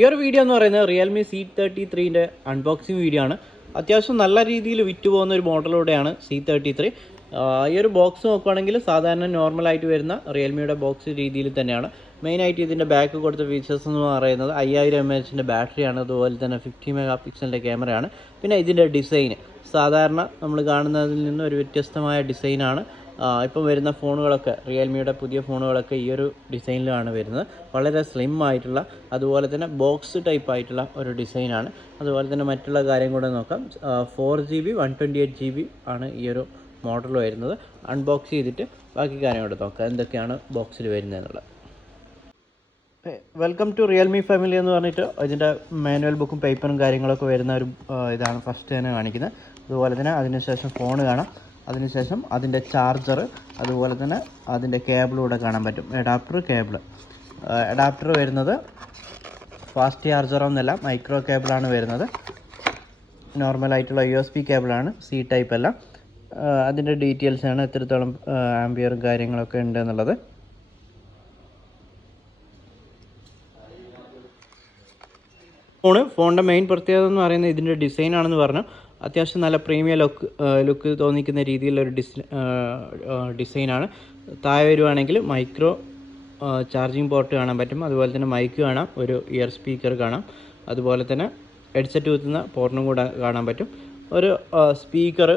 ഈ ഒരു വീഡിയോ എന്ന് പറയുന്നത് Realme C33ൻ്റെ അൺബോക്സിങ് വീഡിയോ ആണ്. അത്യാവശ്യം നല്ല രീതിയിൽ വിറ്റുപോകുന്ന ഒരു മോഡലൂടെയാണ് C33. ഈ ഒരു ബോക്സ് നോക്കുകയാണെങ്കിൽ സാധാരണ നോർമലായിട്ട് വരുന്ന റിയൽമിയുടെ ബോക്സ് രീതിയിൽ തന്നെയാണ്. മെയിനായിട്ട് ഇതിൻ്റെ ബാക്ക് കൊടുത്ത ഫീച്ചേഴ്സ് എന്ന് പറയുന്നത് 5000 mAh ബാറ്ററിയാണ്, അതുപോലെ തന്നെ 50 മെഗാ പിക്സലിൻ്റെ ക്യാമറയാണ്. പിന്നെ ഇതിൻ്റെ ഡിസൈൻ സാധാരണ നമ്മൾ കാണുന്നതിൽ നിന്ന് ഒരു വ്യത്യസ്തമായ ഡിസൈനാണ്. ഇപ്പം വരുന്ന ഫോണുകളൊക്കെ, റിയൽമിയുടെ പുതിയ ഫോണുകളൊക്കെ ഈ ഒരു ഡിസൈനിലാണ് വരുന്നത്. വളരെ സ്ലിം ആയിട്ടുള്ള, അതുപോലെ തന്നെ ബോക്സ് ടൈപ്പ് ആയിട്ടുള്ള ഒരു ഡിസൈനാണ്. അതുപോലെ തന്നെ മറ്റുള്ള കാര്യം കൂടെ നോക്കാം. 4GB 128GB ആണ് ഈ ഒരു മോഡൽ വരുന്നത്. അൺബോക്സ് ചെയ്തിട്ട് ബാക്കി കാര്യം കൂടെ നോക്കാം, എന്തൊക്കെയാണ് ബോക്സിൽ വരുന്നതെന്നുള്ളത്. വെൽക്കം ടു റിയൽമി ഫാമിലി എന്ന് പറഞ്ഞിട്ട് ഇതിൻ്റെ മാനുവൽ ബുക്കും പേപ്പറും കാര്യങ്ങളൊക്കെ വരുന്ന ഒരു ഇതാണ് ഫസ്റ്റ് തന്നെ കാണിക്കുന്നത്. അതുപോലെ തന്നെ അതിനുശേഷം ഫോൺ കാണാം, അതിനുശേഷം അതിൻ്റെ ചാർജർ, അതുപോലെ തന്നെ അതിൻ്റെ കേബിളൂടെ കാണാൻ പറ്റും. അഡാപ്റ്റർ വരുന്നത് ഫാസ്റ്റ് ചാർജറൊന്നുമല്ല, മൈക്രോ കേബിളാണ് വരുന്നത്. നോർമലായിട്ടുള്ള USB കേബിളാണ്, C ടൈപ്പ് അല്ല. അതിൻ്റെ ഡീറ്റെയിൽസാണ്, എത്രത്തോളം ആംബിയറും കാര്യങ്ങളൊക്കെ ഉണ്ട് എന്നുള്ളത്. ഫോണിൻ്റെ മെയിൻ പ്രത്യേകത എന്ന് പറയുന്നത് ഇതിൻ്റെ ഡിസൈനാണെന്ന് പറഞ്ഞു. അത്യാവശ്യം നല്ല പ്രീമിയം ലുക്ക് തോന്നിക്കുന്ന രീതിയിലൊരു ഡിസൈനാണ്. താഴെ വരുവാണെങ്കിൽ മൈക്രോ ചാർജിങ് പോർട്ട് കാണാൻ പറ്റും, അതുപോലെ തന്നെ മൈക്ക് കാണാം, ഒരു ഇയർ സ്പീക്കർ കാണാം, അതുപോലെ തന്നെ ഹെഡ്സെറ്റ് കുത്തുന്ന പോർട്ടും കൂടെ കാണാൻ പറ്റും. ഒരു സ്പീക്കർ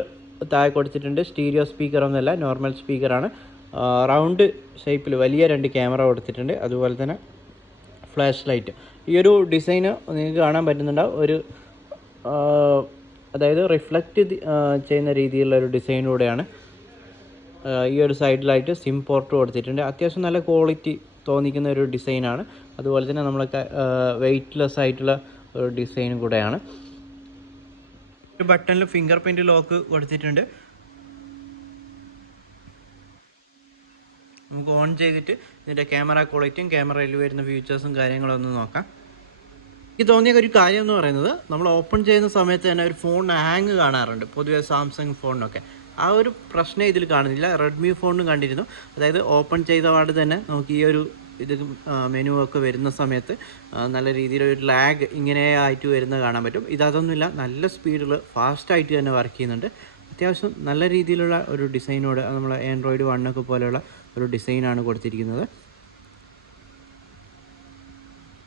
താഴെ കൊടുത്തിട്ടുണ്ട്. സ്റ്റീരിയോ സ്പീക്കറൊന്നുമല്ല, നോർമൽ സ്പീക്കറാണ്. റൗണ്ട് ഷേപ്പിൽ വലിയ 2 ക്യാമറ കൊടുത്തിട്ടുണ്ട്, അതുപോലെ തന്നെ ഫ്ലാഷ് ലൈറ്റ്. ഈ ഒരു ഡിസൈന് നിങ്ങൾക്ക് കാണാൻ പറ്റുന്നുണ്ടാവും, ഒരു അതായത് റിഫ്ലക്റ്റ് ചെയ്യുന്ന രീതിയിലുള്ള ഒരു ഡിസൈനിലൂടെയാണ്. ഈ ഒരു സൈഡിലായിട്ട് സിം പോർട്ട് കൊടുത്തിട്ടുണ്ട്. അത്യാവശ്യം നല്ല ക്വാളിറ്റി തോന്നിക്കുന്ന ഒരു ഡിസൈനാണ്. അതുപോലെ തന്നെ നമ്മളൊക്കെ വെയ്റ്റ്ലെസ് ആയിട്ടുള്ള ഒരു ഡിസൈനും കൂടെയാണ്. ഒരു ബട്ടണിൽ ഫിംഗർ പ്രിൻറ്റ് ലോക്ക് കൊടുത്തിട്ടുണ്ട്. നമുക്ക് ഓൺ ചെയ്തിട്ട് ഇതിൻ്റെ ക്യാമറ ക്വാളിറ്റിയും ക്യാമറയിൽ വരുന്ന ഫീച്ചേഴ്സും കാര്യങ്ങളൊന്നും നോക്കാം. എനിക്ക് തോന്നിയ ഒരു കാര്യം എന്ന് പറയുന്നത്, നമ്മൾ ഓപ്പൺ ചെയ്യുന്ന സമയത്ത് തന്നെ ഒരു ഫോൺ ഹാങ് കാണാറുണ്ട്, പൊതുവെ സാംസങ് ഫോണിനൊക്കെ. ആ ഒരു പ്രശ്നം ഇതിൽ കാണുന്നില്ല. റെഡ്മി ഫോണിനും കണ്ടിരുന്നു. അതായത് ഓപ്പൺ ചെയ്ത പാട് തന്നെ നമുക്ക് ഈ ഒരു മെനു ഒക്കെ വരുന്ന സമയത്ത് നല്ല രീതിയിലൊരു ലാഗ് ഇങ്ങനെ ആയിട്ട് വരുന്നത് കാണാൻ പറ്റും. ഇതൊന്നുമില്ല, നല്ല സ്പീഡിൽ ഫാസ്റ്റായിട്ട് തന്നെ വർക്ക് ചെയ്യുന്നുണ്ട്. അത്യാവശ്യം നല്ല രീതിയിലുള്ള ഒരു ഡിസൈനോട് നമ്മൾ ആൻഡ്രോയിഡ് 1 പോലെയുള്ള ഒരു ഡിസൈനാണ് കൊടുത്തിരിക്കുന്നത്.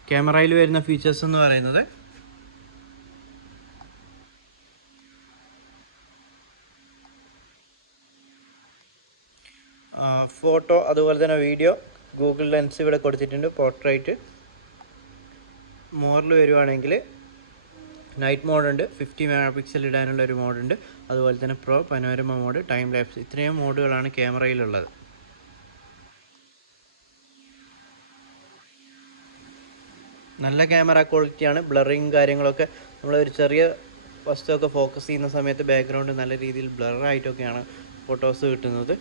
ക്യാമറയിൽ വരുന്ന ഫീച്ചേഴ്സ് എന്ന് പറയുന്നത് ഫോട്ടോ, അതുപോലെ തന്നെ വീഡിയോ, ഗൂഗിൾ ലെൻസ് ഇവിടെ കൊടുത്തിട്ടുണ്ട്, പോർട്രേറ്റ്. മോറിൽ വരുവാണെങ്കിൽ നൈറ്റ് മോഡുണ്ട്, 50 മെഗാ പിക്സൽ ഇടാനുള്ള ഒരു മോഡുണ്ട്, അതുപോലെ തന്നെ pro, panorama mode, time lapse. ഇത്രയും മോഡുകളാണ് ക്യാമറയിലുള്ളത്. നല്ല ക്യാമറ ക്വാളിറ്റിയാണ്. ബ്ലറിങ് കാര്യങ്ങളൊക്കെ, നമ്മളൊരു ചെറിയ വസ്തുവൊക്കെ ഫോക്കസ് ചെയ്യുന്ന സമയത്ത് ബാക്ക്ഗ്രൗണ്ട് നല്ല രീതിയിൽ ബ്ലറായിട്ടൊക്കെയാണ് ഫോട്ടോസ് കിട്ടുന്നത്.